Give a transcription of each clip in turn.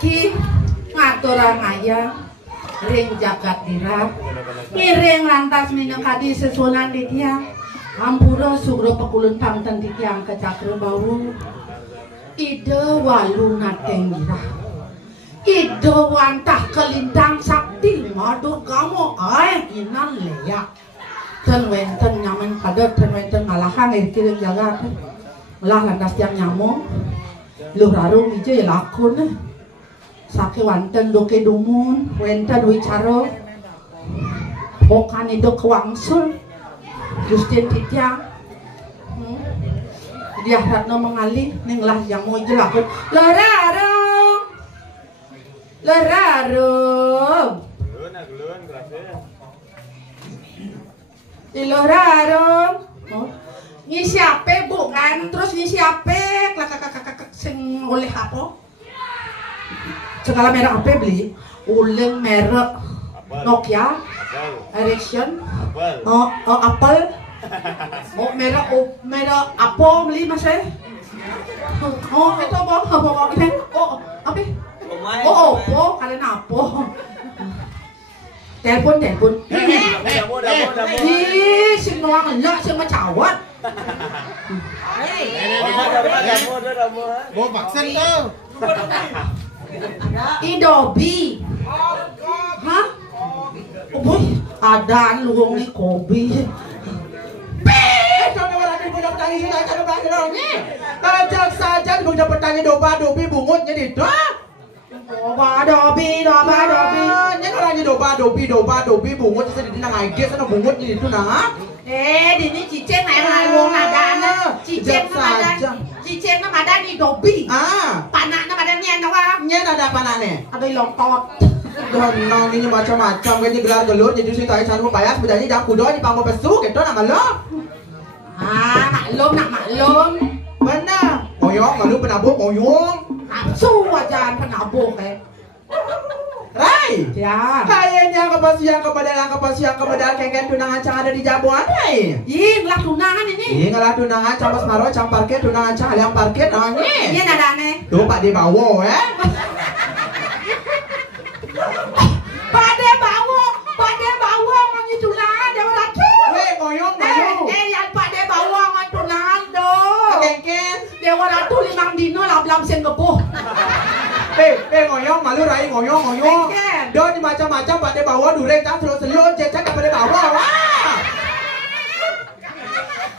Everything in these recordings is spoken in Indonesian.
Saiki ngaturang ayah ring jagat dira miring lantas minangkadi sesunan di tiang ampura sugro pekulun pangten di tiang kecakre bau ide walu nateng dira ide wantah kelintang sakti madu kamu inan leyak ten wenten nyaman padat ten wenten malahang kiring jagat lah lantas tiang nyamuk lu rarung ije ya lakon Sake wanten doke dumun, wenten wicara, bukan itu kewangsul, Justin Titiang, dia ratno mengalih, nenglah yang mau jelakun, lerarung, di lerarung, ngisi apa bukan, terus ngisi apa, sing oleh apa? Segala merek apa beli? Ulang merek Nokia, Ericsson, Apple, merek apa beli mas? Itu apa? Apa? Oppo, kalian apa? Telepon. Ih, si nuang elak, si macawat. Mau vaksin tuh. Idobi, hah? Oh boy, ada luang ni kopi. Kajak saja udah petani doba-dobi bungutnya di Doba-dobi. Nya kalau doba-dobi bungut jadi nang aige sana bungutnya itu nah. Dini ciceng na luang ada Ciceng na madan ni dobi. Panak na madan niya nawa. Nya ada panane. Ada longtot. Donong ini macam-macam kayaknya gelar gelut jadi sih tahu cara bayar bedanya jam kudo di pangko besu gitu nama lo. Maklum. Benar. Moyong lalu penabuk moyong. Nafsu aja penabuk Rai. Ya. Kayaknya kepasiang kepada kengken tunangan cang ada di Jabuan Rai. Ih, ngelak tunangan ini. Ih, ngelak tunangan cang pas maro cang parkir tunangan cang yang parkir nangis. Iya nadane. Tuh Pak di bawah Pada bawah nganyi tunangan dia ratu. Ngoyong. Yang pada bawah nganyi tunangan do. Kengken. Dia ratu 5 dino lablam sen kepuh. Ngoyong malu Rai ngoyong. Do di macam-macam Pak di bawah durek cang terus selut cecak kepada bawah.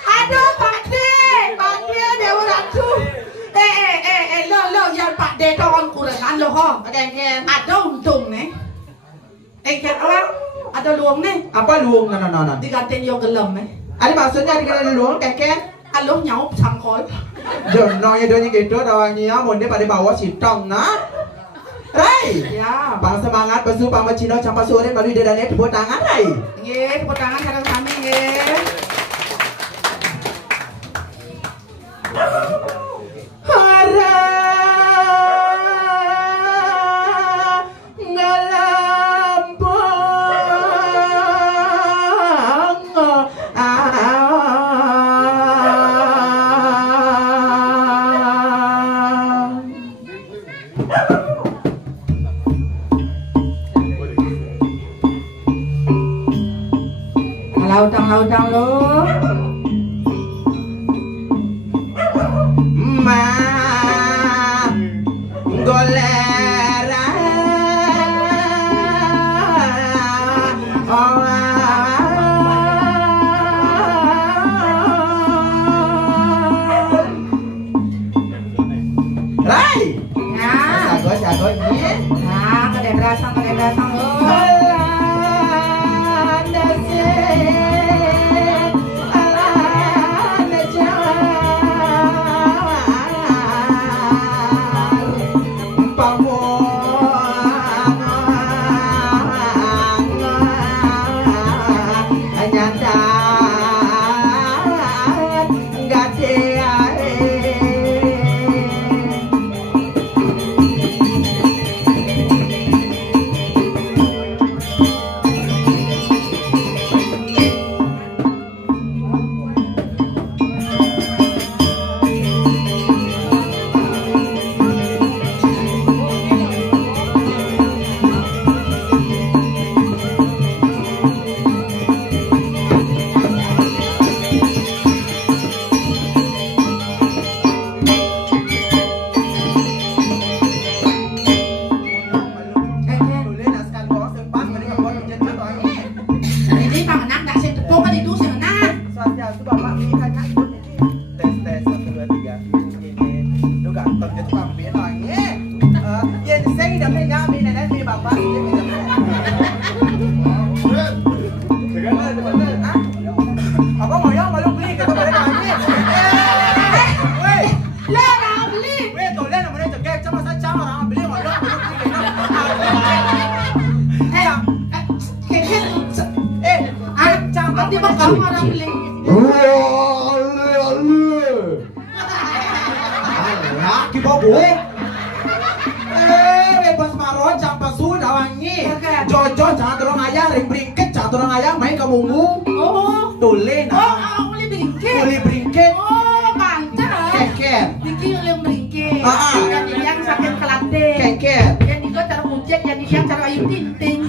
Aduh Pak dia ratu. Lo yang Pak De kawan kurangan lo ho. Ada untung nih. Kan orang ada luang nih. Apa luang? Nah. Digantiin yo gelem nih. Ada maksudnya digantiin luang kengken? Alo nyaup sangkol. Donongnya donya gitu dawanya monde pada bawah sitong nah. Rai. Ya. Bang semangat besu pang Cino campa sore baru dia dan tepuk tangan Rai. Nggih, tepuk tangan sareng sami nggih. Lautang lo. Ma golera. Rai. Ya. Jago ini. Nah, kada berasang lo. orang beli. Alah, kita gue. Bos Maro campa sudah wangi. Jojo jangan turun ayah ring bringket, jangan turun ayah main ke munggu. Oh. Tulen. Oh, uli bringket. Uli bringket. Oh, pantas. Keker. Diki uli bringket. Ah. Yang sakit kelate. Keker. Yang juga cara muncet, yang cara ayu tinting.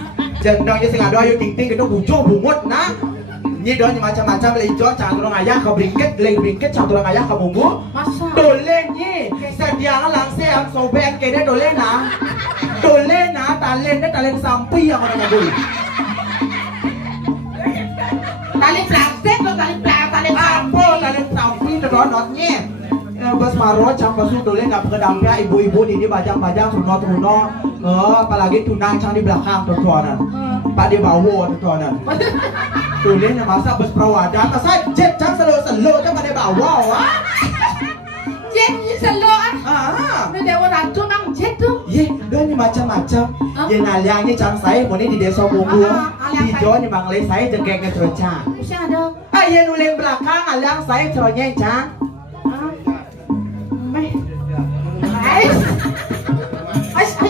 Jendongnya sing ada ayu ting ting itu bujo bungut nah. Ini doanya macam-macam lejo jangan turun ayah ke bringket, ling bringket jangan turun ayah ke munggu. Masa? Tulen ni. Sediakan langsung yang soben kene tulen nah. Tulen nah talen sampai yang orang ngabul. Tali plastik atau tali Apa talen sampai terdonotnya. Bos Maro campa su tulen nak pedampnya ibu-ibu ini bajang-bajang truno-truno. Apalagi tunang cang di belakang tuan-tuanan. Pak di bawah tuan-tuanan. Tulen yang masak bos perawatan. Masa jet cang selo-selo cang pada bawah wah. Jet ni selo ah. Ada orang tu nang jet tu. Ye, doanya macam-macam. Ye naliangnya cang saya mau di desa Munggu. Di Jawa memang le saya jengkeknya teroca. Mesti ada. Ye nulen belakang aliang saya ceronya cang.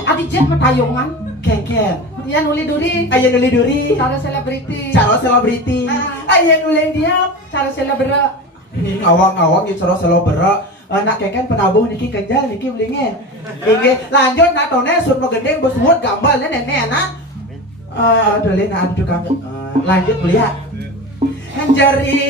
Adi jet matayungan. Keker. Dia nuli duri. Ye nuli duri. Cara selebriti. Cara selebriti. Ye nulen dia. Cara selebra. Ini ngawang-ngawang ya cara selebriti. Nak keken penabuh niki kenjal niki belingin. Inge lanjut nak tone sun megendeng besut gambar nenek nak. Dole nak adu tukang. Lanjut beli ya. Jari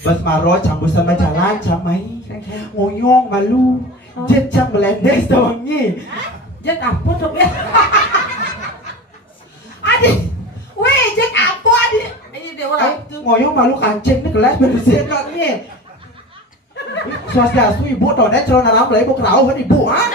Bos Maro cambusan majalan camai ngoyong malu jet cang belendek sewangi jet apa tuh ya? Adi, weh jet apa adi? Ini dia orang ngoyong malu kancing nih kelas berusia nih. Swastiastu ibu tonet celana ram ibu kerau kan ibu ah?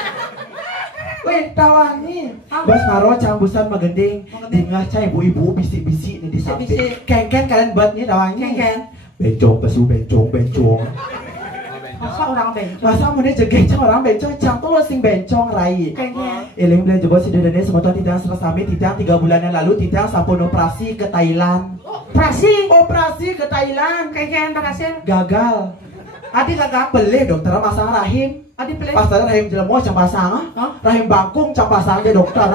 Weh tawan nih. Bos Maro cambusan magending dingah cah ibu-ibu bisik-bisik nih di samping. Kengken kalian buat nih tawangnya. Kengken. Bencong pesu bencong. Masa orang bencong? Masa mana jegek cang orang bencong cang tuh sing bencong rai. Eling bilang jebol si dedene semoga tidak serasami tidak 3 bulan yang lalu tidak sampun operasi ke Thailand. Operasi ke Thailand. Kengken berhasil? Gagal. Adi gagal? Pelih dokter masang rahim. Adi pelih? Pas tadi rahim jelemo cang pasang rahim bangkung cang pasang aja dokter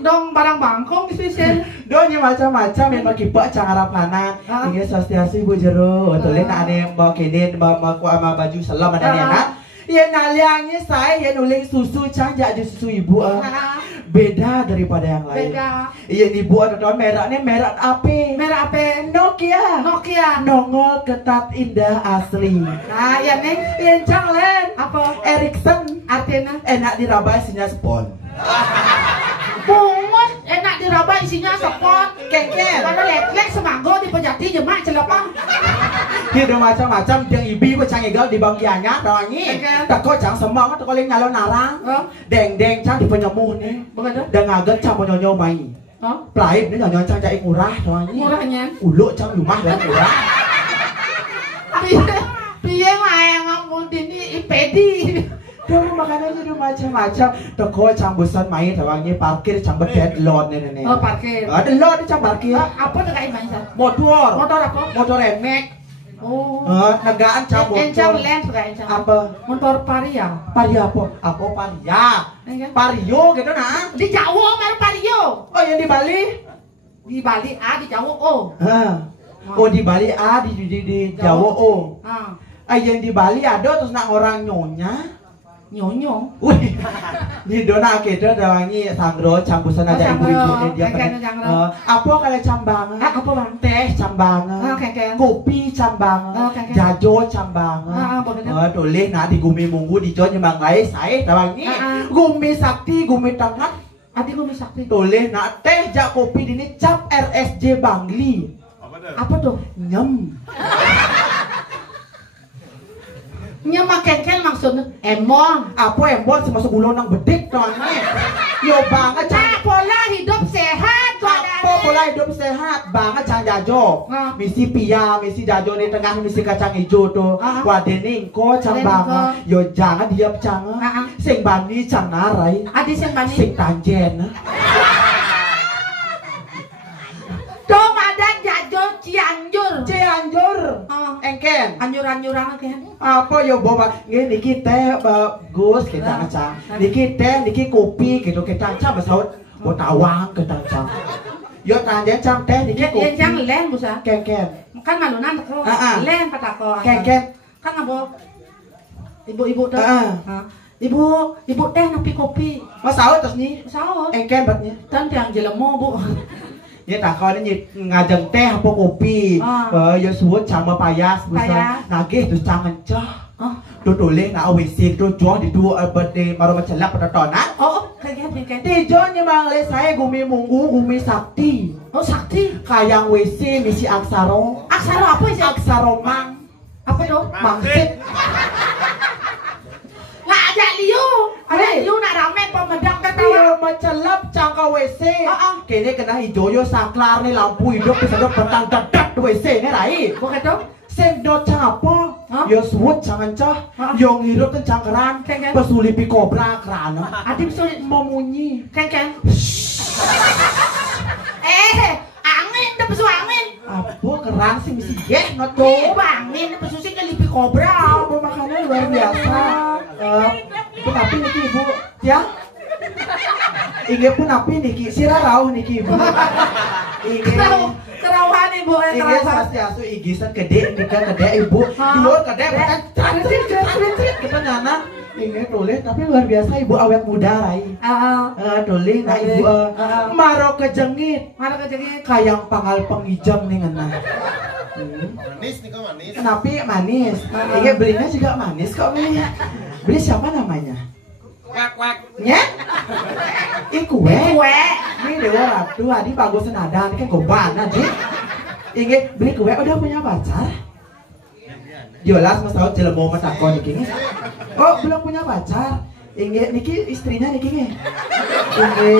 Dong barang bangkong spesial. Donya macam-macam yang pakai pak cang arab kanan. Ini swastiastu ibu jero. Tulen ane bawa kinin bawa baju selam ada nak. Ya naliangnya saya ya nuling susu cang jadi susu ibu beda daripada yang lain. Beda. Iya ibu ada tahun mereknya merek apa? Merek apa? Nokia. Nongol ketat indah asli. Nah ya neng. Yang cang len. Apa? Ericsson. Artinya? Enak diraba isinya spon. Bungut enak diraba isinya spon. Kengken. Kalau lek semanggo di pejati jemak celepang. Dia macam-macam yang ibi ko cang egal di bangkiannya tawangi. Tako cang semang tako ling nyalon narang. Deng cang di penyemuh nih. Dan ngaget cang nyonyo mai. Plaib nih nyonyo cang cai murah tawangi. Murahnya. Uluk cang rumah dan murah. Piye wae ngomong dini ipedi. Dulu makanannya itu macam-macam. Toko cambusan main tawangi parkir cang bedet lot nih. Oh parkir. Ada lot di cang parkir. Apa tuh kayak main? Motor. Motor apa? Motor remek. Oh. Negaan cang motor. Encang lens suka encang. Apa? Motor paria. Paria apa? Apa paria? Pario gitu nah. Di Jawa baru pario. Oh yang di Bali? Di Bali di Jawa Oh di Bali di Jawa Ah. Yang di Bali ada terus nak orang nyonya. Nyonyo. Wih, di dona kita dawangi sangro campusan aja ibu-ibu ini dia apa kayak cambang? Apa bang? Teh cambang, kopi cambang, jajo cambang. Tulis nak di gumi munggu di John nyembang lain saya dawangi gumi sakti gumi tangan. Adi gumi sakti. Tulis nak teh jak kopi ini cap RSJ Bangli. Apa tuh? Nyem. Nyemaken maksudnya emong. Apa emong semasuk bulan nang bedik doangnya. Yo banget cang pola hidup sehat. Apa pola hidup sehat banget cang jajo. Misi pia, misi jajo di tengah misi kacang hijau tuh. Wadening ko cang banget. Yo jangan diam cang. Sing bani cang narai. Adi sing bani. Sing tanjen. Dom ada jajo Cianjur. Cianjur. Engken. Anjur-anjuran kan. Apa yo bawa niki teh bagus kita ngacang. Niki teh niki kopi gitu kita ngacang besaut mau tawang kita ngacang. Yo tanjen cang teh niki kopi. Yang cang len busa. Keken. Kan malunan teko. Len patako. Keken. Kan ngabo. Ibu-ibu tuh. Ibu teh napi kopi. Mas saut terus nih. Saut. Engken batnya. Tan tiang jelemo bu. Ya tak kau ni ngajeng teh apa kopi. Ya suut sama payas busa. Nagih tu cang encah. Tu tulis nak awisi tu jual di dua birthday baru macam lap pada tonan. Keken. Tijonya bang le saya gumi munggu gumi sakti. Oh sakti. Kayang WC misi aksaro. Aksaro apa sih? Aksaro mang. Apa tuh? Mangsit. Nggak ada liu. Ada liu nak ramen pemedang kata. Iya macam lap cangka WC. Kini kena hijau saklar nih lampu hidup bisa dok petang dadat WC nih rai. Bukan tuh? Sedot cang apa? Yo suut jangan cah. Yo ngirup tuh cangkeran. Pesulipi kobra kerana. Adik sulit memunyi. Keken. Angin dah pesu angin. Apa keran sih misi geh noto. Angin pesu sih lipi kobra. Apa makannya luar biasa. Tapi niki ibu ya. Inge pun api niki sirarau niki ibu. Inge kerawahan ibu Inge sasiasu igisan gede nika gede ibu. Luar gede bukan trik kita nyana. Inge tulis tapi luar biasa ibu awet muda rai. Tulis nah ibu maro kejengit. Kayang pangal pengijang nih ngena. Manis nih kok manis. Kenapa manis? Inge belinya juga manis kok nih. Beli siapa namanya? Wak. Nya? Kue. Ini dewa ratu, adi bagus senada, ini kan goban aja. Inge beli kue udah punya pacar? Jelas mas tahu jelemo mas aku niki. Oh belum punya pacar. Inge niki istrinya niki nge. Inge.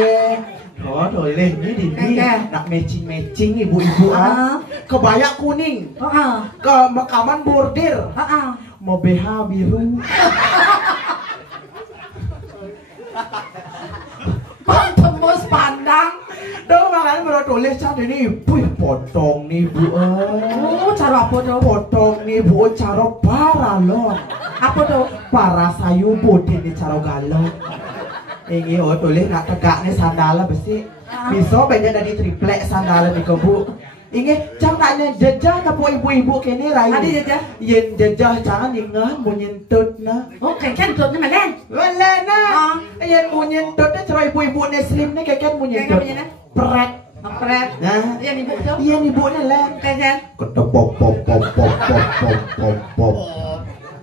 Oh boleh ini nak matching ibu-ibu kebaya kuning. Ke makaman bordir. Mau BH biru. Tembus pandang. Đâu makanya baru tulis cat ini ibu potong nih bu. Cara apa tuh? Potong nih bu cara paralon. Apa tuh? Para sayu putih nih cara galon. Ini tulis nak tegak nih sandala besi. Bisa banyak dari triplek sandala nih ke bu. Inge, jangan nanya jejah tapi ibu-ibu kini rai. Ada jejah? Yen jejah jangan ingat mau nyentut na. Oh, keken tutnya melen. Melen na. Yen mau nyentut na cara ibu-ibu neslim nih keken mau nyentut. Pret. Pret. Nah, yang ibu tuh? Yang ibu nih len. Keken. Kata pop.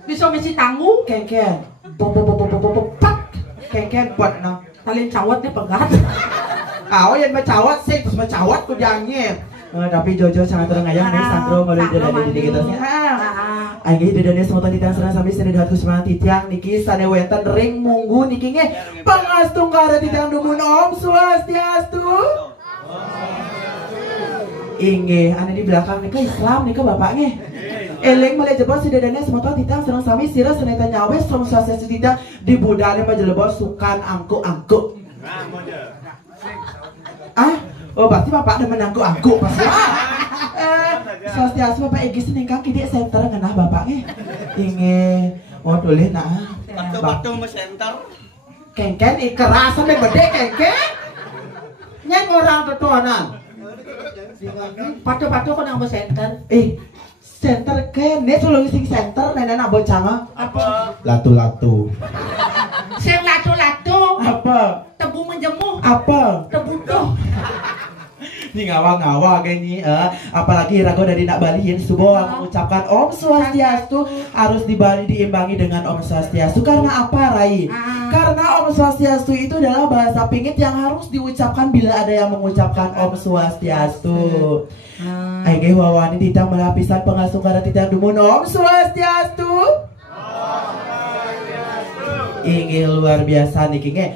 Bisa misi tanggung. Keken. Pop. Keken buat na. Talin cawat nih pegat. Kau yang macawat sih terus macawat ku jangan. Tapi Jojo sangat terang ayam nih Sandro malu di kita sih. Aing di Indonesia semua tadi serang sampai sededat kusman titiang niki sane wenten ring munggu niki nge pangastung kara titiang dumun Om Swastiastu. Inge ane di belakang nika Islam nika bapaknya. Eleng mulai jebol si dedane semua titiang serang sami sira seneta nyawes Om Swastiastu titiang di budale majelebos sukan angkuk. Oh berarti bapak udah menangkuk pasti. Swastiastu bapak Egis ningkang kidi center ngenah bapaknya. Inge mau tulis nah. Batu center. Kengken keras sampai gede kengken. Nyen orang tutuanan. Patu kok nang center. Center kene sulung sing center nenek nak bocanga. Apa? Latu. Apa? Tebu menjemuh. Apa? Tebutuh. Ini ngawa-ngawa kayaknya apalagi rago dari nak baliin subuh mengucapkan Om Swastiastu harus diimbangi dengan Om Swastiastu. Karena apa, Rai? Karena Om Swastiastu itu adalah bahasa pingit yang harus diucapkan bila ada yang mengucapkan Om Swastiastu. Aige wawani tidak melapisan pengasuh karena tidak dumun Om Swastiastu. Ini luar biasa nih kinge.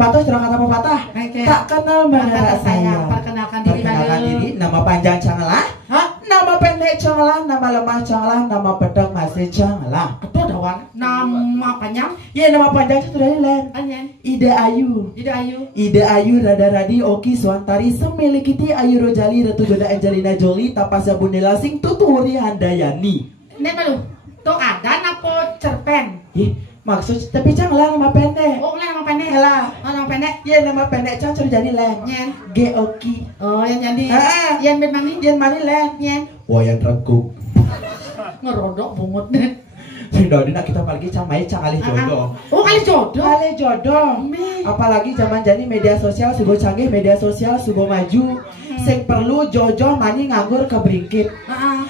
Patah curang kata patah. Tak kenal mengenal saya. Perkenalkan diri. Nama panjang Cangalah. Nama pendek Cangalah. Nama lemah Cangalah. Nama pedang masih Cangalah. Itu dawan. Nama panjang? Ya nama panjang itu dari lain. Ida Ayu. Ida Ayu Rada Radi Oki Swantari Semilikiti Ayu Rojali Ratu Joda Angelina Jolie Tapasya Bundela Sing Tuturi Handayani. Nek malu. Tuh ada napo cerpen. Maksud tapi Cangalah nama pendek. Oh, nama pendek. Lah, nama pendek. Ya nama pendek Cang cari jadi len. Nyen. Ge Oki. Oh, yang jadi. Yang ben mani. Yen mani len. Nyen. Wayan reguk. Ngerodok bungut deh. Sudah nak kita pergi camai cangalih jodoh. Oh, kali jodoh. Kali jodoh. Apalagi zaman jadi media sosial subuh canggih, media sosial subuh maju. Sing perlu jodoh mani nganggur keberingkit.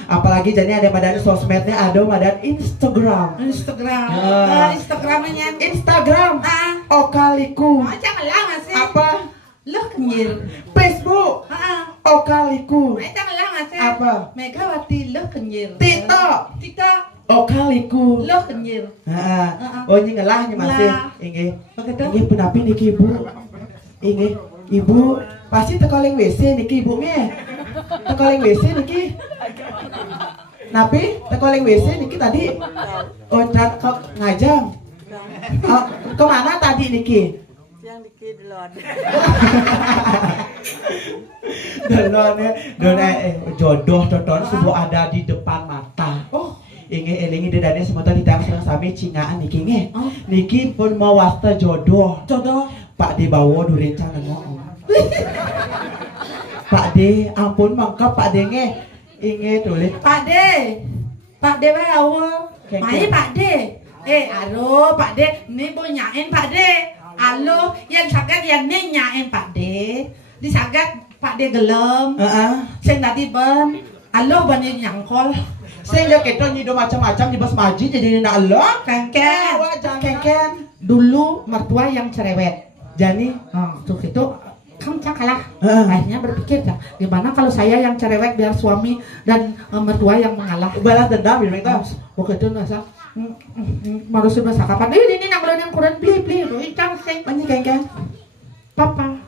Apalagi jadi ada badan sosmednya ada badan Instagram. Instagramnya. Instagram. Okaliku. Cangalah masih. Apa? Lo kenyir. Facebook. Okaliku. Cangalah masih. Apa? Megawati lo kenyir. TikTok. Okaliku. Lo kenyir. Oh ini ngelah masih. Inge. Inge penapi niki ibu. Inge. Ibu pasti tekoling WC niki ibu nge. Tekoling WC niki. Napi tekoling WC niki tadi. Oh kok ngajang. Kemana tadi niki? Yang niki delon. Jodoh tonton subuh ada di depan mata. Oh, inge elingi dedane semoga ditang serang sami cingaan niki nge. Niki pun mau wasta jodoh. Pak di bawa durin cangan ngomong. Pak D, ampun mangkap Pak D nge. Inge tulis. Pak D bawa. Mai Pak D. Alo Pak D, ini bunyain Pak D. Alo, yang saged yang ini nyain Pak D. Disaged Pak D gelem. Sing tadi ben. Alo bani nyangkol. Sing yo keto nyido macam-macam di bos maji jadi nak lo. Kengken. Dulu mertua yang cerewet. Jadi, tuh itu kan Cangalah. Akhirnya berpikir kan, gimana kalau saya yang cerewet biar suami dan mertua yang mengalah. Balas dendam ya mereka. Begitu nasa. Marusin masa kapan? Ini nanggulan yang kurang beli. Cang sing. Banyak kengken. Papa.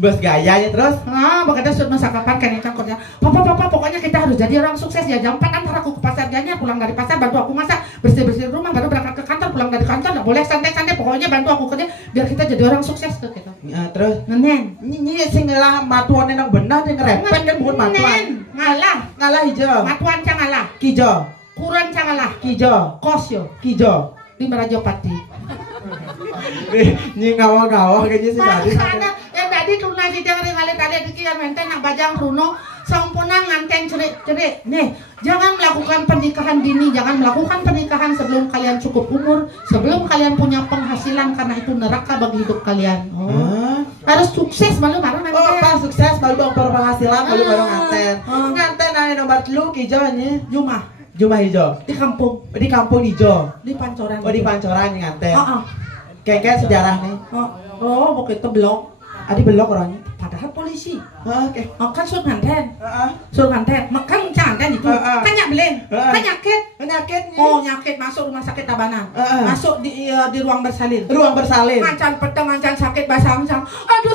Bos gayanya terus. Begitu sudah masa kapan kan Cang kerja. Papa, pokoknya kita harus jadi orang sukses ya. Jam 4 antar aku ke pasar Ganya, pulang dari pasar bantu aku masak, bersih-bersih rumah, baru berangkat ke kantor, pulang dari kantor nggak boleh santai-santai, pokoknya bantu aku kerja biar kita jadi orang sukses tuh gitu. Terus Nenen. Ini sing ngalah matuan yang benar yang ngerepet kan bukan matuan. Ngalah hijau. Matuan Cangalah. Kijo. Kurang Cangalah. Kijo. Kosyo. Kijo. Di Merajopati. Ini ngawa-ngawa kayaknya sih tadi. Yang tadi tunai di jangan ngalit-ngalit dikian menten nak bajang runo sampuna nganten cerik. Nih, jangan melakukan pernikahan dini, jangan melakukan pernikahan sebelum kalian cukup umur, sebelum kalian punya penghasilan karena itu neraka bagi hidup kalian. Harus sukses baru nanti. Pas sukses baru penghasilan baru nganten. Nganten nanya nomor lu Kijo nih. Jumah hijau. Di kampung hijau. Di Pancoran. Oh di Pancoran nganten. Kayak sejarah nih. Begitu blok. Adi belok orangnya. Padahal polisi. Oke. Kan suruh nganten. Makan canten itu. Kan nyabelin. Kan nyakit. Nyakit masuk rumah sakit Tabanan. Masuk di ruang bersalin. Ngancan pedang, ngancan sakit basang-sang. Aduh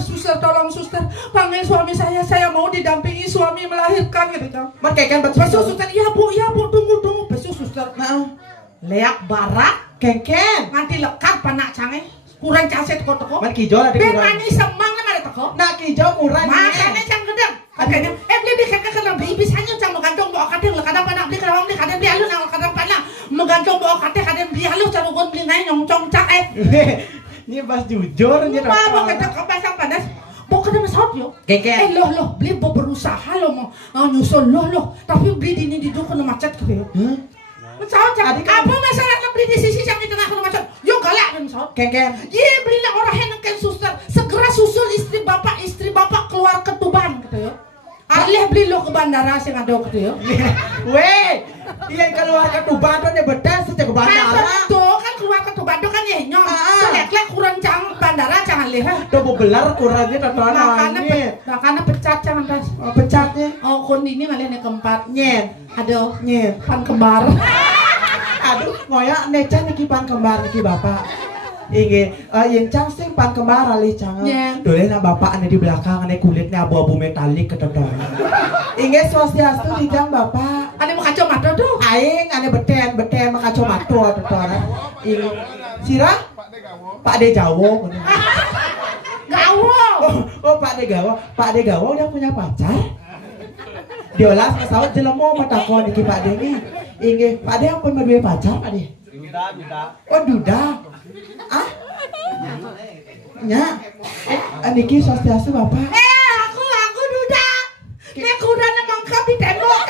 suster tolong suster. Panggil suami saya mau didampingi suami melahirkan gitu. Mereka besu suster. Iya bu tunggu besu suster. Leak barak. Kengken. Nganti lekat panak canggih. Kurang caset teko-teko. Man Kijo ada kurang. Mani semang na mare teko. Nak Kijo kurang. Makane cang gedeng. Makane beli di kakak kana bibi sanyo cang magantong bawa kadeng le kadang panak beli kadang beli kadang beli alu nang kadang panak magantong bawa kadang beli alu carugon beli ngai nyongcong cak Ini pas jujur nya. Apa kata kebasang panas. Mau kada masot yo. Keke. Loh beli berusaha lo mau nyusul loh. Tapi beli di duduk kena macet gitu. Macam apa masalah beli di sisi cang di tengah kena macet. Yo galak yang sot. Kengken. Ye belilah orang heneken suster. Segera susul istri bapak keluar ke Tuban gitu ya. Alih beli lo ke bandara sing ada gitu ya. Weh, iya keluar ke Tuban tuh nih betes sejak ke bandara. Tuh kan keluar ke Tuban tuh kan ya nyong. Selek-lek kurang cang bandara jangan lihat. Tuh mau belar kurangnya tontonan ini. Makanya pecat jangan tas. Oh, pecatnya. Oh kon ini ngalih nih keempat. Nyen. Aduh. Nyen. Pan kembar. Aduh, ngoyak necan niki pan kembar niki bapak. Inge, yang cang sing pan kembar alih cang. Dole na bapak ane di belakang ane kulitnya abu-abu metalik keteton. Inge swastiastu di jang bapak. Ane mau kacau mata tuh. Aing ane beten mau kacau mata teton. Inge, sirah? Pak De Jawo. Gawo. Oh Pak De Gawo. Pak De Gawo udah punya pacar? Diolas pesawat jelemo matakon iki Pak De ini. Inge, Pak De ampun dua pacar Pak De. Duda. Oh duda. Ah? Nya. Niki swastiastu bapak. Aku duda. Nek kuda nemangkap di tembok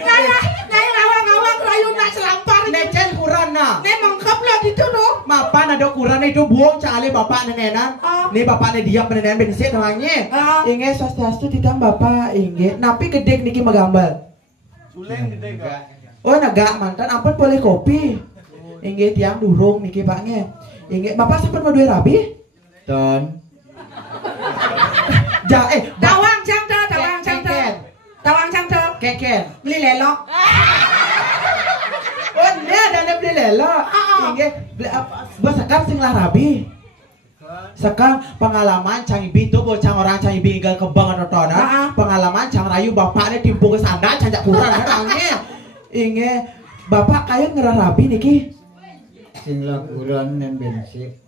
Naya ngawang-ngawang rayu nak selampar. Necen kuran na. Nek mangkap lo gitu no. Mapan ada kuran itu buang cale bapak nenenan. Nih bapaknya dia nenenan bensin namanya. Inge swastiastu ditang bapak inge. Napi gede niki magambal. Suleng gede gak? Oh naga mantan ampun boleh kopi. Inge tiang durung niki paknya. Inge bapak sempat mau duwe rabi? Ton. Tawang cang tuh. Keken. Beli lelok. Oh dia ada beli lelok. Inge beli apa? Sekarang sing lah rabi. Sekarang pengalaman cang ibi tuh bocang orang cang ibi tinggal kebang atau tona. Pengalaman cang rayu bapaknya timbul ke sana cang kurang orangnya. Inge bapak kayak ngerah rabi niki. Sing lakuran dan bensin.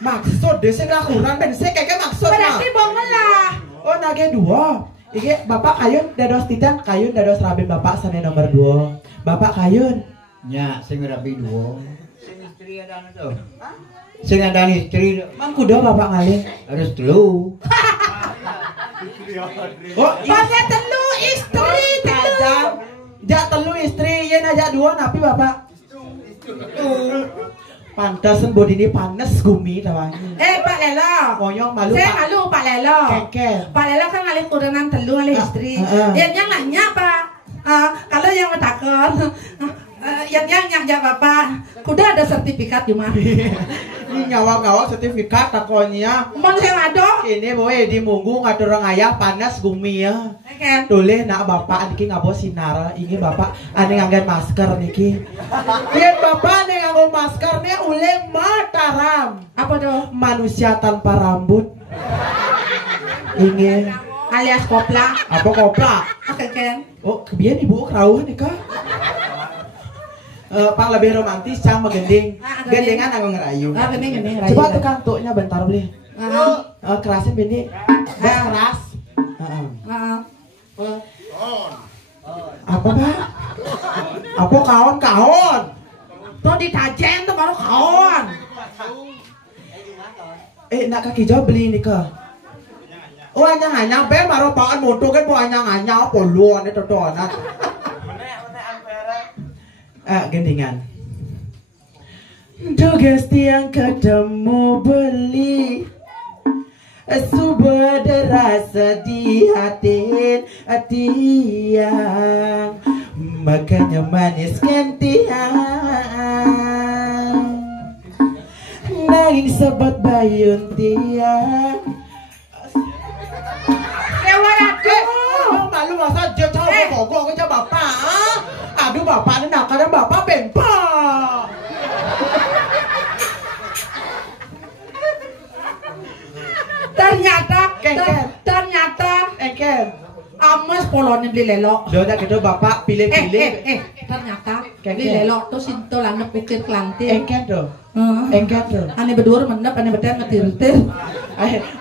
Maksud deh sing lakuran bensin kayak maksud Berarti bongen lah. Oh nage dua. Iki bapak kayun dados titan kayun dados rabi bapak sana nomor 2. Bapak kayun. Nya sing rapi dua. Sing istri ada anu tuh. Sing ada istri Mang kuda bapak ngalih. harus telu. Oh Pakai telu istri telu. Ja telu istri yen aja 2 napi bapak. Pantasan body ini panas gumi tawangi. Pak Lelo. Moyong malu Saya Pak. malu Pak Lelo. Kengkel. Pak Lelo kan ngalih kudanan telu ngalih istri. Yang nanya Pak. Kalau yang takon. Yang nyajak Bapak. Kuda ada sertifikat cuma. Ini nyawa-nyawa sertifikat takonya. Mon yang ada. Ini boy di munggu ngatur orang ayah panas gumi ya. Oke. Toleh nak bapak niki ngabo sinar. Ini bapak ane nganggo masker niki. Yen bapak ane nganggo masker nih uleh mataram. Apa tuh? Manusia tanpa rambut. Ini Alias kopla. apa kopla? Oke kan. Oh kebian ibu kerawuh nih kak. Pang lebih romantis cang menggending. Gendengan aku ngerayu. Gini. Coba tekan tuknya bentar beli. Kerasin bini. Keras. Apa pak? Apa kawan? Tuh ditajen tuh baru kawan. Nak kaki jauh beli nih kak. Oh anyang be baru pakan motor kan mau anyang poluan itu tonan. Gendingan. Tugas tiang ketemu beli. Subah derasa di hati tiang. Makanya maniskan tiang. Nanging sobat bayun tiang. Lewat aku. Malu masa dia tahu kok ke bapak. Aduh bapak ini nak kadang bapak bempak. Ternyata Engkel. amas polonnya beli lelok. Udah gitu bapak pilih-pilih. Ternyata beli lelok tuh sintolan pikir kelantin. Engkel tuh. Engkel tuh. Ane berdua mendap, ane beten ngetir-tir.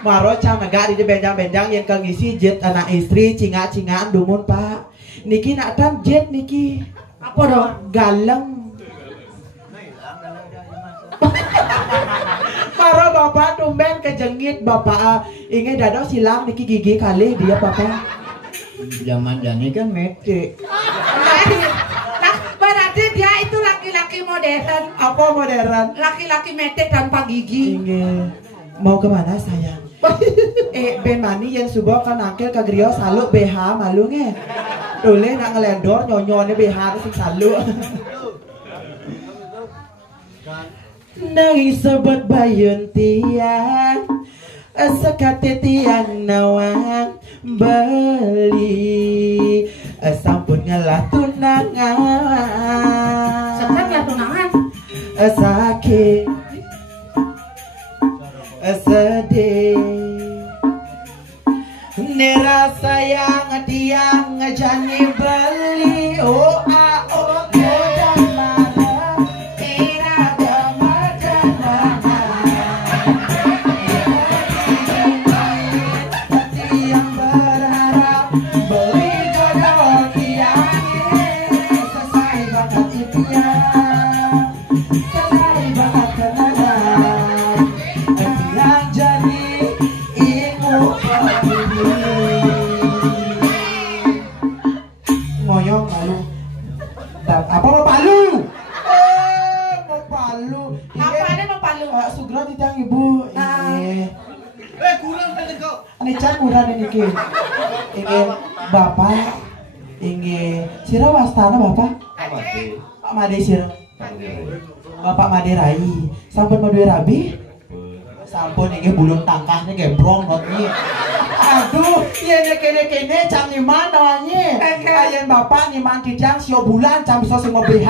Maro cang negara di benjang-benjang yang kang ngisi jet anak istri cinga-cingaan dumun pak. Niki nak tam jet niki. Apa dong? Galeng. Maro bapak tumben kejengit bapak. Ingin dado silang niki gigi kali dia bapak. Zaman jani kan mete. Nah, berarti dia modern. Apa modern? Laki-laki metek tanpa gigi. Inge. Mau kemana sayang? Ben mani yang subuh kan angkel ke Grio saluk BH malu nge. Dole nak ngelendor nyonyone BH sing saluk. Nangis sobat bayun tiang sekate tiang nawang beli sampun ngalah tunangan. Sekarang lah tunangan. Sakit sedih nera sayang tiang jani beli oh ah oh dan marah era tiang berharap beli jodoh tiang selesai banget impian selesai banget kenangan tiang jadi ilmu ngoyong malu apa mau palu mau palu Apa ada mau palu? Sugro titang ibu ini kurang kan kau. ini can kurang ini ki ini bapak ini sira wastana bapak Pak Made sira Bapak Made Rai sampun Made Rabi sampun ini bulung tangkahnya gembrong notnya aduh iya kene jam 5 namanya ayen bapak niman kijang sio bulan jam bisa semua BH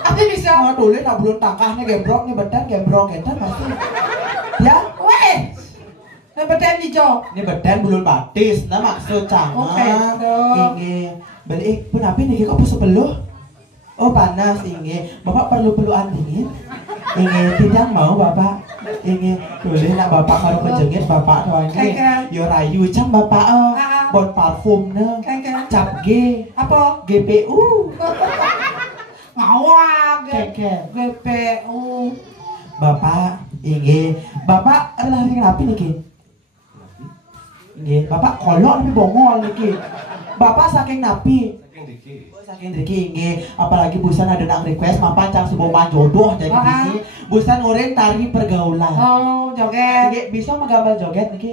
Apa bisa? oh tulis nak bulung tangkahnya gembrong nih bedan gembrong enten pasti ya Weh. Bedan hijau. ini bedan bulung batis nah maksud Oke, cangan dong. ini beli pun apa nih kok sepeluh oh panas ini bapak perlu peluan dingin ini tidak mau bapak ini boleh nak bapak baru penjengit bapak doang Keke. yo rayu cang bapak bon parfum ne Keke. cap G Apa? GPU Ngawak. Keke. GPU. bapak ini bapak lari rapi nih ki ini bapak kolok tapi bongol nih ki bapak saking napi saking Riki ini apalagi busan ada nak request mapan cang sebuah jodoh jadi ini busan oren tari pergaulan Oh, joget. Nggih, bisa menggambar joget niki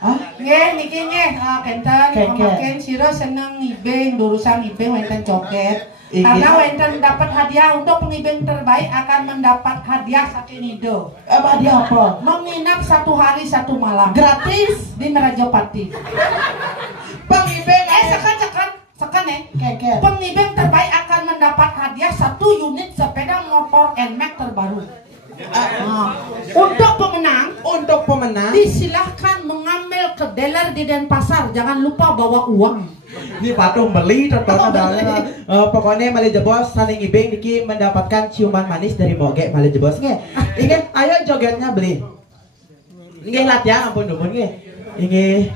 hah Nggih, niki nggih, kenten Keke. makin sira seneng ngibeng, durusan ngibeng wenten joget. Iya. Karena wenten dapat hadiah untuk pengibeng terbaik akan mendapat hadiah saking Ido. apa dia apa Menginap 1 hari 1 malam gratis di Merajapati. pengibeng Sekan Keke. Pengibeng terbaik akan mendapat hadiah 1 unit sepeda motor NMAX terbaru. Untuk pemenang disilahkan mengambil ke dealer di Denpasar. Jangan lupa bawa uang. Ini patung beli terutama pokoknya Mali Jebos saling ibeng Niki mendapatkan ciuman manis dari Moge Mali Jebos nge ingin ayo jogetnya beli nge latihan ampun dumun nge ingin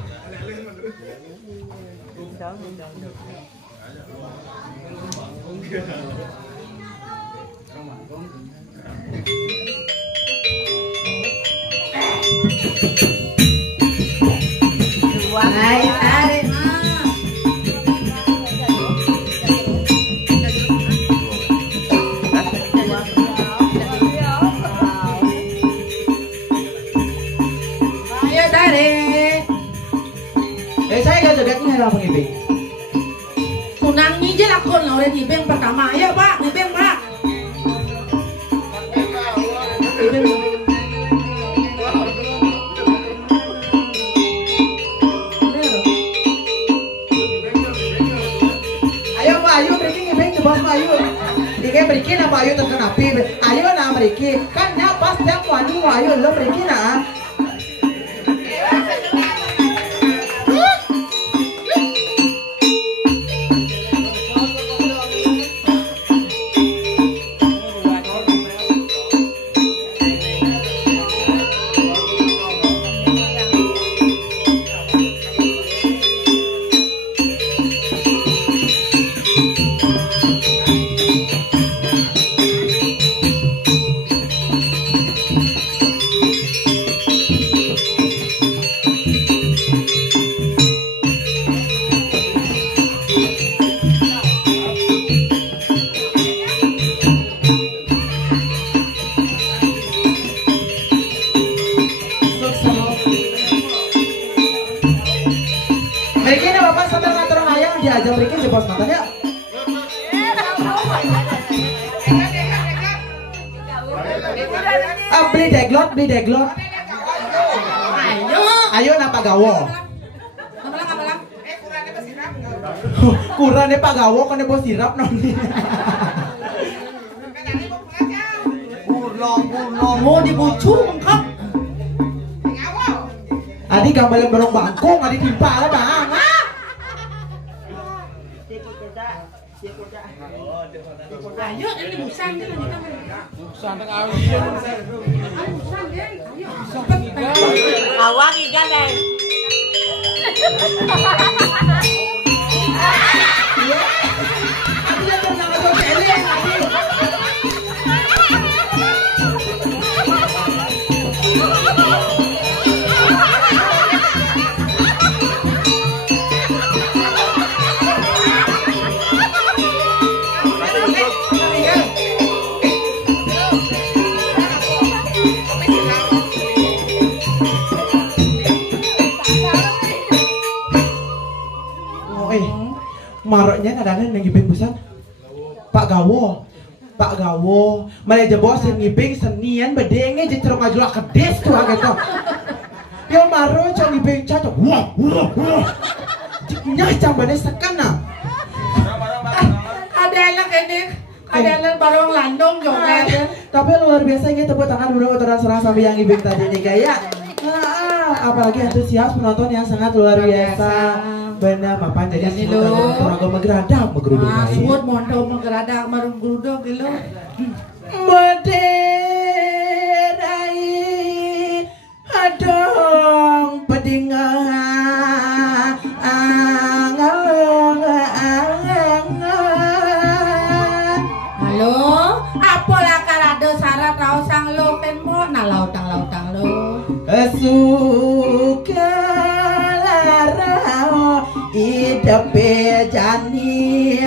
Hai, tarik. Ayo tarik. saya gak jogetnya lah pengibeng Tunang niji lakon lah orang ngibeng pertama. Ayo pak, ngibeng pak. Ngibeng. ayo Pak Ayu berikin ngibeng Jebos Pak Ayu ingin berikin apa Ayu terkena api ayo nah berikin kan pas yang wani Pak Ayu lo berikin nah Mriki nih Bapak sambil ngatur ayang diajak mriki si bos matanya. Beli deglot. Ayo napa gawo. Kurane Pak Gawo kene bos sirap noni. Burlong. Mau dibucu mengkap. Adi gambalan barong bangkong, adi timpa lah bang. Ayo ini busang dia lagi kan. Awak ikan deh. Maroknya kadang-kadang yang ngiping busan Pak Gawo malah jebos yang ngiping senian bedenge jecerong ngajulak kedes tuh gitu ya maro cang ngiping cacok wah nyah cambane sekana Ada anak ini ada anak barong landong joget. Tapi luar biasa ini tepuk tangan dulu untuk serang sampai yang ngiping tadi nih kayak apalagi antusias penonton yang sangat luar biasa. Benar, Bapak jadi semua tenaga megeradak megeruduk. Semut mondok megeradak marung geruduk gitu. Mederai adong pedingan. Halo, apalah karado syarat rausang lo penmo na lautang lo. Suka larang idepe jani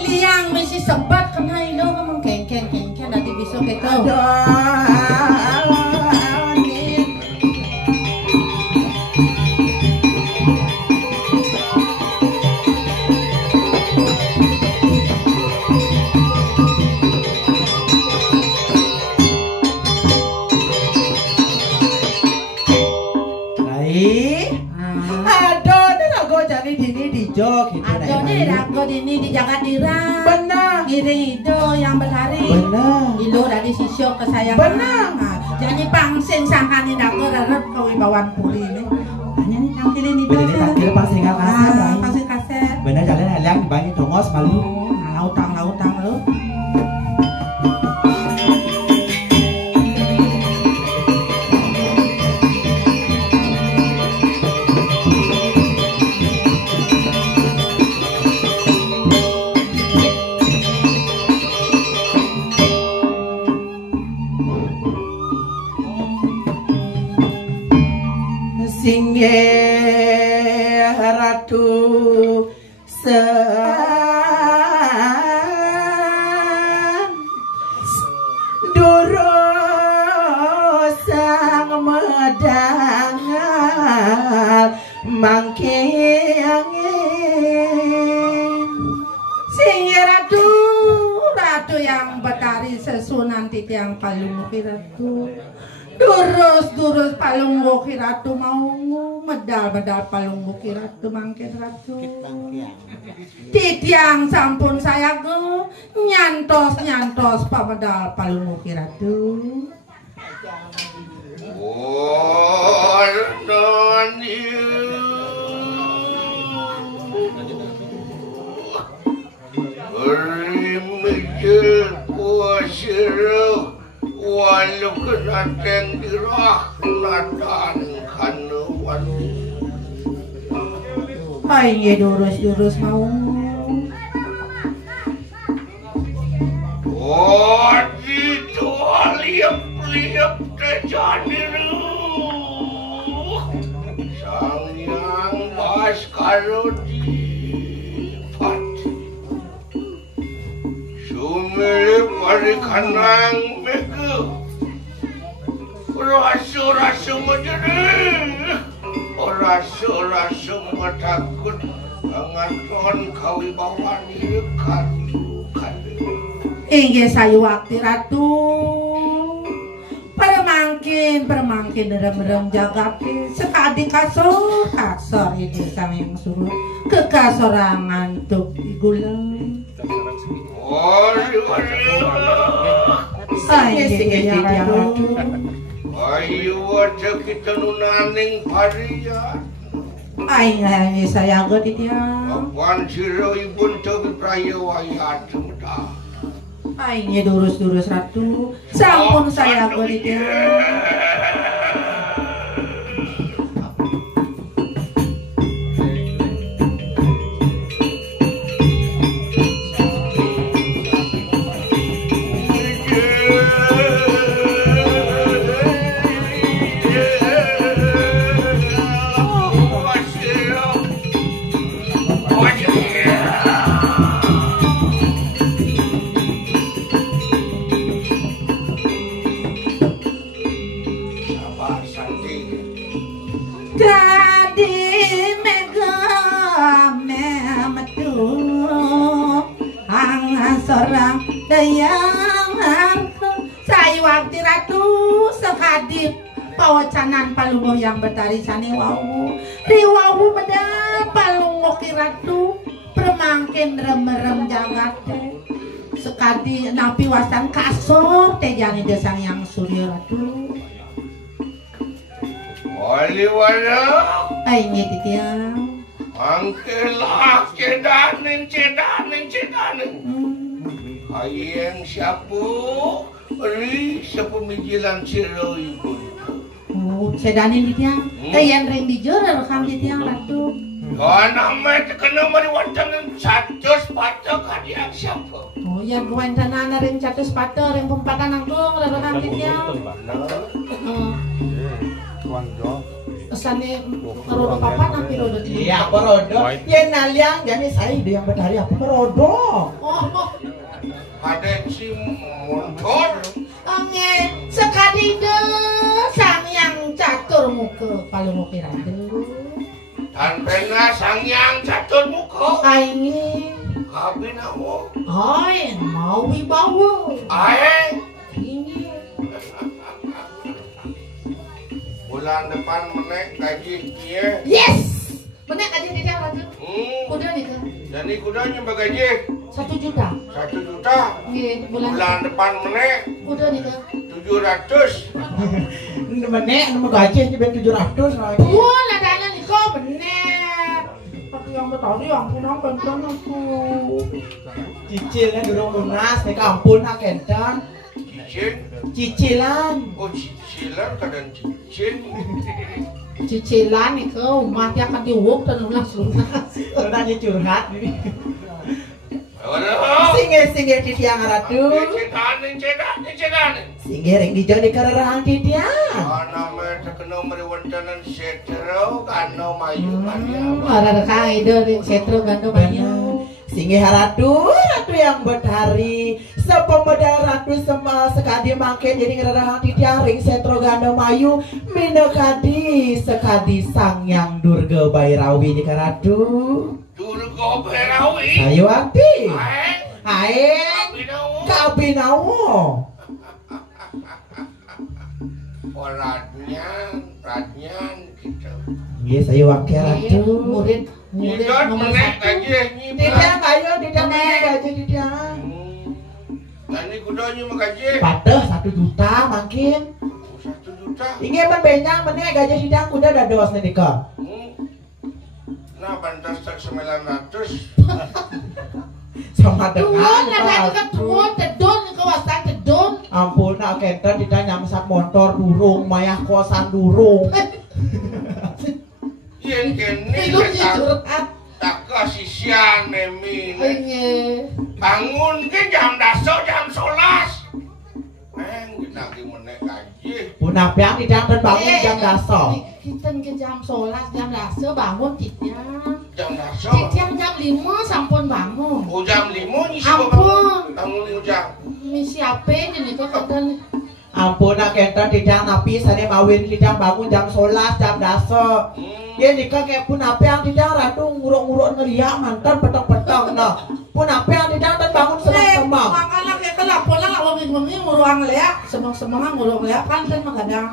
liang mesti sempat kena ilo ngomong kengken nanti besok itu. Rago dini di Jagat Dirang. Benar. Ngiring itu yang berhari. Benar. Ilo dari sisyo kesayangan. Benar. Jadi pangsing sangkani dago reret kawibawan puri ini. Hanya nih tangkilin itu. Benar tangkil pangsing kaset. Pangsing kaset. Benar jalan aliang dibanding dongos malu. Lautang lo. Ratu Doro sang medangal mangke angin sing ratu yang betari sesunan titiang palungki ratu durus palungki ratu mau medal palungki ratu mangke ratu titiang sampun saya go nyantos pamedal palungki ratu walau kenateng dirah natan kanuan ay durus mau itu liap tejani sang yang bas karoti sumile pari kanang meke Rasa menjadi rasa takut nganton kawibawan ieu Inggih sayuwakti Ratu. Permangkin derem jagati sekadi kasor iki Sang Suruh kekasorangan tuk iguleng. Oh, ayo aja kita nunaning parian. Aing saya gede dia. Apaan siro ibun tebi praya wayat semeda. Aing durus Ratu. Sampun saya gede dia. Sorang dayang harta sayuwakti Ratu sekadip pawacanan palungoh yang betari sani wawu riwawu medal palungoh ki Ratu permangkin rem jagate sekadi napi wasan kasor tejani desang yang Surya Ratu wali wala aing titiang angkelah cedanin ayeng siapu ri sepemijilan siro ibu sedanin titiang yang ring dijurur kang titiang Ratu karena mereka kena meriwantang 100 patok hadiah siapa yang kuantanan ring 100 patok ring pempatan anggung lalu kang titiang Kesane rodo papan apa rodo ini? Iya, apa rodo? Yen naliang jane saya ide yang betari apa rodo? Ada si motor. Ange sekadi de sang yang catur muka kalau mau kira de. Tanpena sang yang catur muka. Aing kabinawo. Aing mau wibawa. Aing ini bulan depan menek gaji dia. Yes. Menek gaji dia Ratu. Kuda nih kan. Jadi kudanya bagaji 1 juta. 1 juta. Nggih, bulan depan menek kuda nih kan. 700. Menek nu gaji ben 700 lagi. Lah dana nih kok bener. Tapi yang betari ampun kencang aku. Cicilnya durung lunas nek ampun akentan. Cicilan. Oh, cicilan kadang cicil. Cicilan itu umatnya akan diwuk dan lunas. Tanya curhat ini. Halo. Singgir titiang Ratu. Cedanin. Singgir yang dijadi karerahan titiang. Ana mereka kena meriwantanan setro kano mayu Ada kang ide setro gando mayu. Singgih Ratu yang betari sepemeda Ratu sama sekadi mangke jadi ngerahang titiang ring setro ganda mayu minekadi sekadi sang yang Durga Bairawi di Ratu Durga Bairawi ayo akti aeng kabinawo radnyan gitu yes ayo akti Ratu murid nomor 1 titiang ayo titiang gaji titiang ini kudanya magaji patah 1 juta makin 1 juta ingin berbenyang meneh gaji titiang kuda dados nih dika nah bantas tak 900 sama dengan tuan tedon kawasan tedon ampun nak kenter tidak nyamsak motor durung mayah kosan durung yen kene tak kasih siang nemi bangun ke jam 11 kita menek gaji punah piang tidak bangun jam 10 kita ke jam 11 jam 10 bangun jam 10 jam 5 sampun bangun oh jam 5 ampun bangun jam misi apa jadi kok kadang Ampun nak enten tidak napi sane mawin kita bangun jam 11 jam 10. Ya nikah kayak pun apa yang tidak ratu nguruk-nguruk ngeriak mantan petang-petang nah. Pun apa yang tidak bangun semang-semang. Makanya kita lapor lah wengi-wengi ngurung ngeliat, semang-semang ngurung ngeliat kan magadang.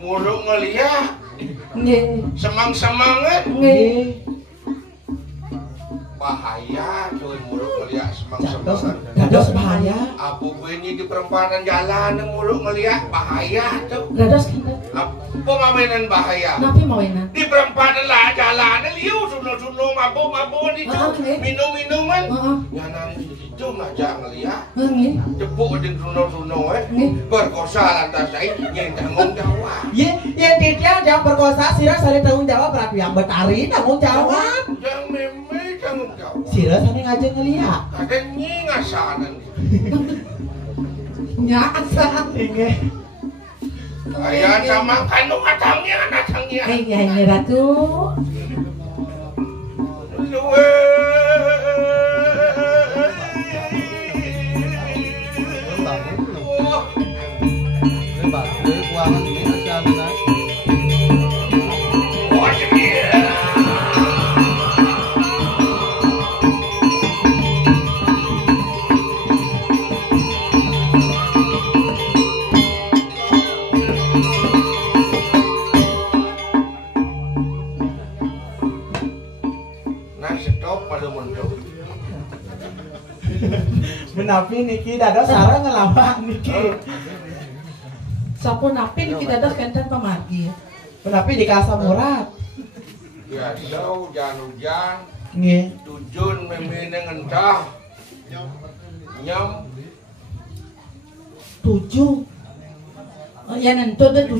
Nguruk ngeliat. Nggih. Semang-semangan. Nggih. Bahaya cuy nguruk ngeliat semang-semangan. Dados bahaya. Abu ini di perempatan jalan nguruk ngeliat bahaya tuh. Dados kinten. Apa maminan bahaya? Napi mawinan? Di perempatan lah jalan liu suno-suno mabuk-mabuk itu minum-minuman. Nyanang itu ngajak ngeliat. Nggih. Cepuk di suno-suno berkosa lantas saya yang tanggung jawab. Ya tidak jangan perkosa sira sare tanggung jawab berarti yang betari tanggung jawab. Yang meme tanggung jawab. Sira sare ngajak ngeliat. Ada nyingasanan. Nyasa. Nggih. Ayah sama kanu datangnya. Ini Ratu. Luwe. Menapi niki dados sareng ngelawan niki. Sampun napi kita dados kenten pamargi. Menapi di Kasa Murad. Biasa hujan-hujan. Nggih. Tujun memene ngentah. Nyam 7. Ya nentu ada 7.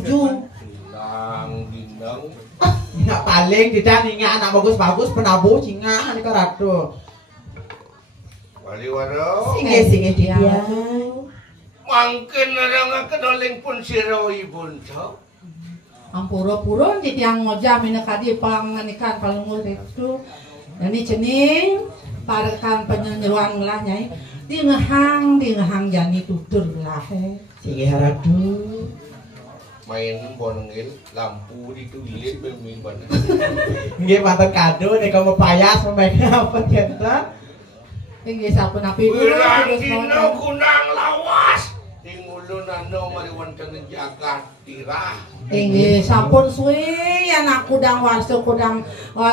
Dindang. Ya paling tidak ninga anak bagus-bagus penabuh singa nika ratu. Wali waro. Singe dia. Mangken orang kedoling pun siro ibun so. Ampura-pura di tiang moja minakadi panganikan palungur itu. Ini cening parekan penyeruan lah nyai. Di ngehang jani tutur lah. Singe haradu. Main bonengil lampu di tulis bemi mana. Nggih mantan kado nek kamu payas membaiknya apa kenta? Nggih sampun api Urang dino kunang lawas. Di ngulun anu mari wonten jagat tirah. Nggih sampun suwe yen aku dang warsa kudang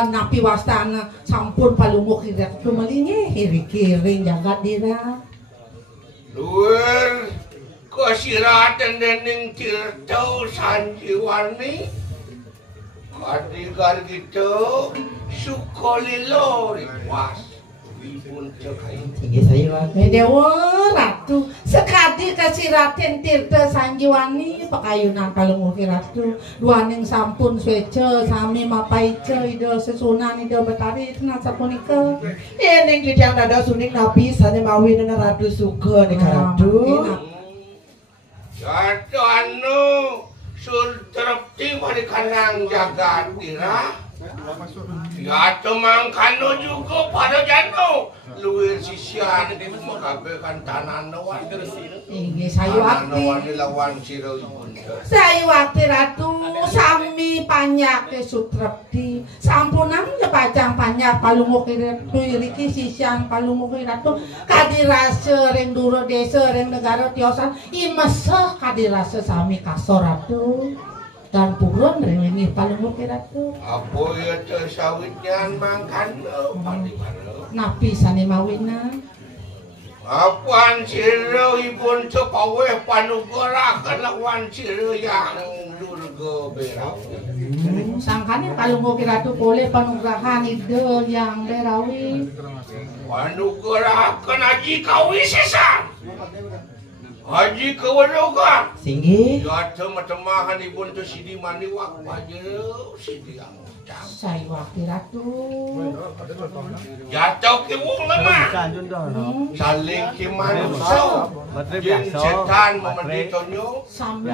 napi wastana sampun palunguk irek tumelinge hiri-kiring jagat dira. Luar kesiratan dening tirto sanjiwani kadigar gitu sukolilo riwas wibun cekai Singe saya Dewa Ratu sekadi kasiraten tirta sanjiwani pakayunan palungur ratu duaning sampun swece sami mapaice ide sesunan ide betari tenan sapunika ning kidang dada suning napi sane mawi nana ratu suka nek ratu. Jatuh anu sultrepti mari kanang jagat tira jatuh mangkano juga pada jano luwir sisian di makabe kan tanah nawan Inggih sayu akti nawan lawan siro ibun sayu akti ratu sami panyake sutrepti sampunang pacang panyak palunguk ratu iriki sisian palunguk ratu kadirase ring duro desa ring negara tiosan imeseh kadirase sami kasor ratu dan purun ring ini palunguk ratu apa ya tersawitnya mangkano padi mana napi sane mawina apaan siro ibun cepaweh panugarakan lawan siro yang durga berawi sangkane palunguk ratu boleh panugrahan ide yang berawi panugarakan haji kawi sesan haji kewadogan Singe jatuh matemahan ibun tu sidi mani wakwaje sidi angutang sayu akti ratu jatuh ke wong lemah saling ke manusia jin setan memeditonyo sami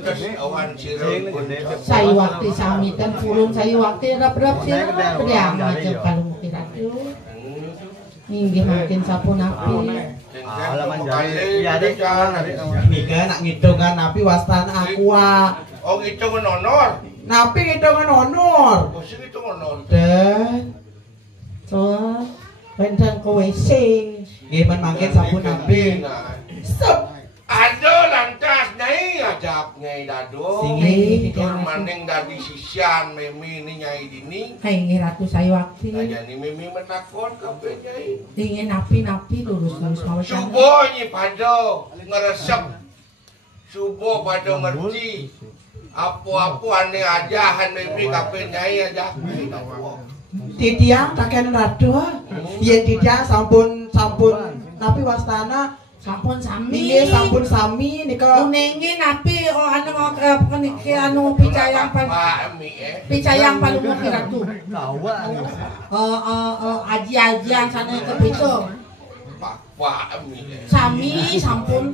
terus awan siro ibun sayu waktu sami dan purun sayu waktu rap-rap sira pedang aja palunguk ratu inggih makin sapun api Halaman kali. Iya, Dik. Mika nak ngitungan napi wastana aqua. Oh, ngitungan honor. Napi ngitungan honor. Oh, sing ngitungan honor. Dan so bentang kowe sing. Nggih men mangke sampun napi. Sep. Ado lantas nyai ajak nyai dado. Singi. Tur maning dadi sisian memi ni nyai dini. Hai nggih Ratu Sayuakti. Ajani memi menakon kabeh nyai. Ingin napi-napi lurus-lurus mawon. Subuh nyi pado ngeresep. Subuh pado ngerti. Apa-apa ane ajahan memi kabeh nyai ajak. Titiang kakek ratu. Yen titiang sampun napi wastana Sampun sami. nggih sampun sami nika. Unengi napi anu niki anu picayang picayang palungan ki Ratu. Aji-ajian sana ke piso. Pak mi. Sami sampun.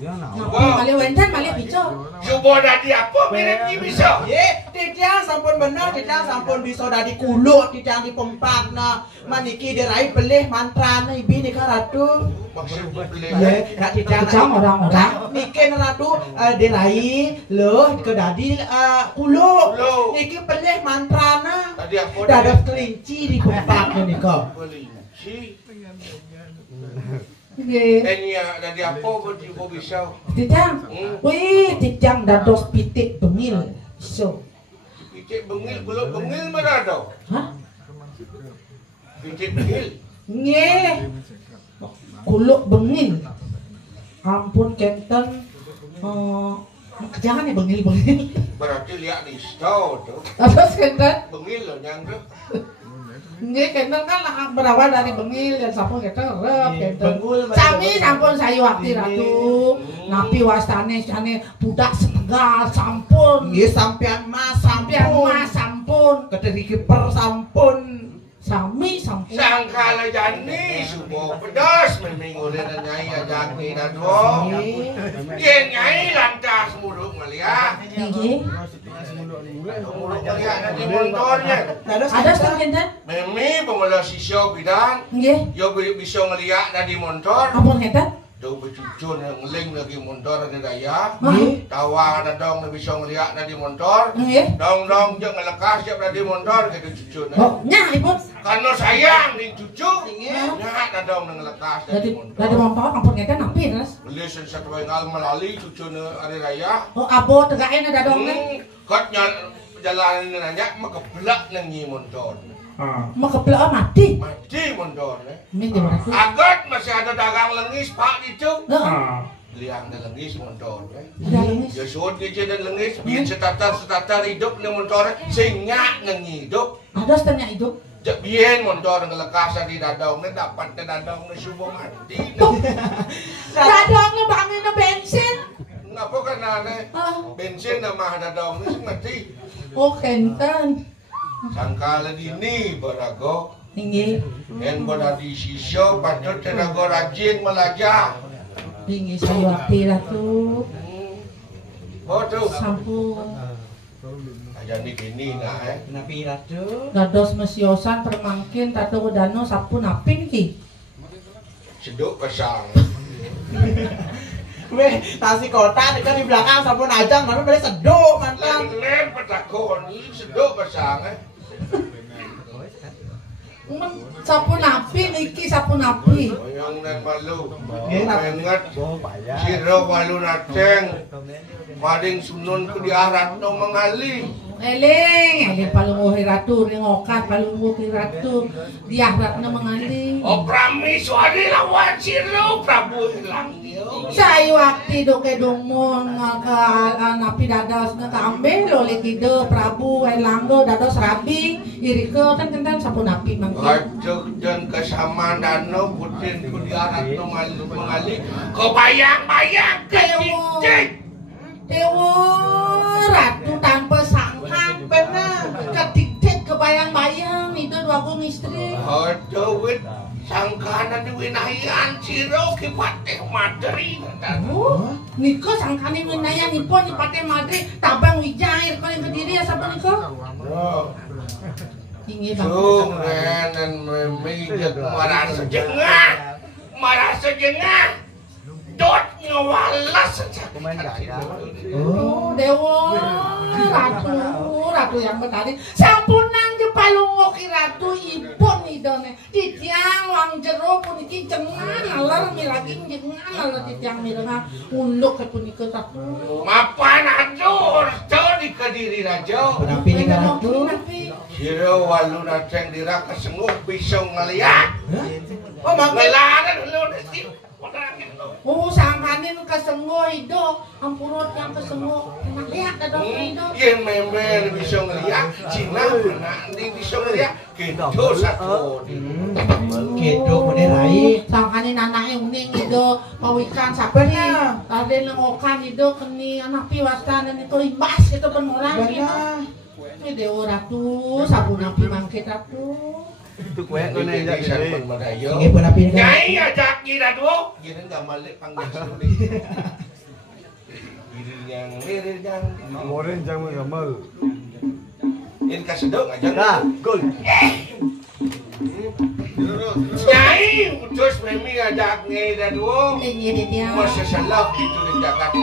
Napi malih wenten malih piso. Subuh dadi apa mirip ki bisa. Ye, titiang sampun bener, titiang sampun bisa dadi kulut, titiang dipempatna. Maniki dirai belih mantrana ibi nika ratu. Maksud beli. Ye, nak titiang orang-orang. niki ratu dirai leuh ke dadi kulut. Kulut. Niki belih mantrana. Tadi apa? Dados kelinci dipempatna nika. Kelinci. Nggih. Enya dadi apa kok bisa? Titiang. Wih, titiang dados pitik bengil. So. Pitik bengil, belum bengil mana ada? Hah? Pitik bengil. Nggih. Kuluk bengil. Ampun kenten jangan nih bengil-bengil. Berarti lihat di store tuh. Terus kenten Bengil loh yang tuh. nggih kenten kan berawal dari bengil dan sampun kenten rep kenten. Bengul Sami sampun Sayuakti Ratu. Napi wastane jane budak setegal sampun. nggih sampean mas Sampeyan sampun. mas sampun. Kediri kiper sampun. Sami sampun. Sangkala jani subuh pedas memingulin nyai ajak ni dado. Dia nyai lantas muluk ngeliat. Nggih. Muluk ngeliat nanti motornya. Ada kenten? Memi pemula sisyo bidan. Nggih. Yo bisa ngeliat dari motor. Ampun kenten? Daw becucun ngeling lagi motor ada daya. Nggih. Tawa ada dong bisa ngeliat dari motor. Nggih. Dong jeng ngelekas siap dari motor gitu cucun. Oh, nya Ibu. Karena sayang di cucu. Nya ada dong ngelekas dari motor. Dari motor ampun kenten napi Ras? Beli satu wengal melalui cucu hari raya. Oh, abo tegain ada dong. Kot jalan nanya makebelak nengi motor. Mau keblok mati. Mati motor. Min di Ratu. Agat masih ada dagang lengis pak itu. Heeh. Liang ada lengis motor. Ada lengis. Ya suut ke dan lengis, biar setatar hidup nih motor, sehingga ngidup. Ada setengah hidup. Jak biar motor ngelekas di dadong, nih dapat ke dadong nih subuh mati. Dadongnya bangin bensin. Ngapa karena nih bensin nama dadong nih mati. Oh, kenten. Sangkala dini barago, Tinggi. en bodadi sisyo patut tenago rajin belajar. Tinggi Sayuakti Ratu. Bodoh. Sampun. Aja di kini nah Napi ratu. Dados mesiosan permangkin tato dano sapun apin ki. Seduk pasang. Weh, nasi kota dekat di belakang sampun ajang tapi beli seduk mantap. Lem petakon, seduk pasang Sapun api niki sapun api. Yang nan malu. Nggih, Ingat siro malu nateng. Pading sunun ku diarat no mengali. Eling palunguh Ratu ringokat palunguh Ratu diahratna mengali. Oh pramis wadi lawan siro Prabu hilang dia. Sayuakti doke dumon napi dados kaambe loli kido Prabu Langgo dados rabi irike kan sapun api mangke. Kacuk dan kesamaan dano putin ku diarat no mengali. Kebayang-bayang kecik. Dewa Ratu tanpa sangkang benar ketik kebayang-bayang itu dua aku istri. Aduh wit sangkana di winayan siro kipateh materi. Niko sangkane winayan ipon dipateh materi tabang wijair kalau yang kediri ya siapa Niko? Tinggi banget. Sungen dan memijak marah sejengah. merasa jengah dot ngewalas Oh, Dewa, ratu yang betari. Sampunang jepalungok ratu ipun idone. Titiang wang jero puniki cengan alar milaging jengan alar titiang mirengang unduk ke puniki ratu. Mapan adur di Kediri raja. Napi ni ratu. Kira walu naceng dira kesenguk bisa ngeliat. Oh, mangke. Ngelaran lu nasi. Oh, sangkanin kesenggo hidup, ampurot yang kesenggo. Enak lihat ada hidup. Yang member bisa ngeliat, Cina pernah bisa ngeliat. Gitu satu. Gitu mene rai. Sangkanin anaknya uning hidup, pawikan sapeni. Tadi nengokan hidup keni anak piwastan dan itu imbas itu penurang. Ini Dewa Ratu, sabun api mangkit Ratu. Itu kue kene jadi Madayo. Nggih pun api Nyai ajak kira dulu. Gini enggak balik panggil suli. Girir yang Moren jangan gamal. ini kasedok aja. Nah, gol. Nyai utus memi ajak ngira dulu. Ini dia. Masa salah gitu di Jakarta.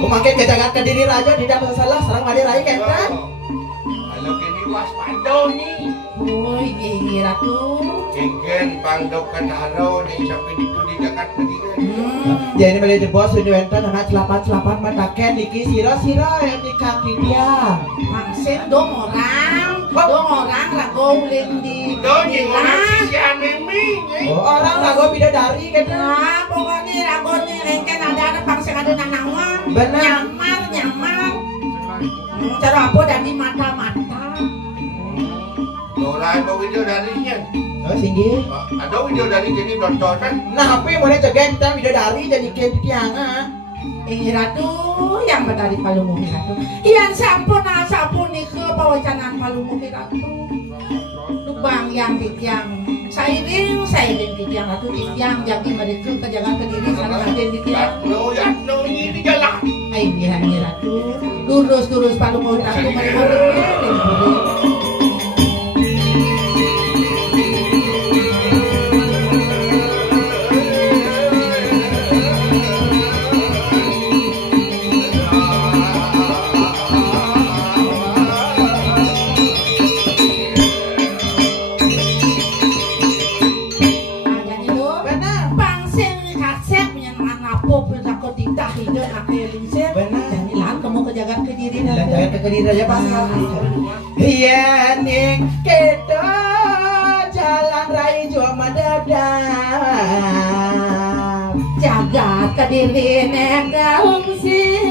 Oh, mangke ke Jagat Kediri raja tidak masalah sareng made rai kan? Kalau kini waspada nih. Oh, ini Ratu. Kengken pangdokan haro nih sampai di Jakarta Kediri. Jadi mele bos ini enten anak celapan mataken iki sira-sira yang di kaki dia. Mangsit dong orang rago uling di. Dong orang si Memi. Oh, orang rago bidadari kan? Nah, pokoknya rago nih rengken ada pangsit ada nanangan. Benar. Nyamar. Cara apa dari mata-mata. Dorai kok video darinya. Oh, singgi. Ada video dari jadi nontonan. Nah, apa yang mau cegenten bidadari jadi kiangan? Ratu yang betari palumuhi Ratu. Yang sampun ke pawacanan palumuhi Ratu. Lubang yang titiang sairing titiang Ratu titiang jagi mereka kejagaan Kediri sana Raden titiang. Yatno ini di jalan. Ai bihan Ratu. Lurus palumuhi Ratu mereka. Jagat Kediri aja pas. Iya nih kita jalan rai jua madadak. Jagat Kediri nega umsi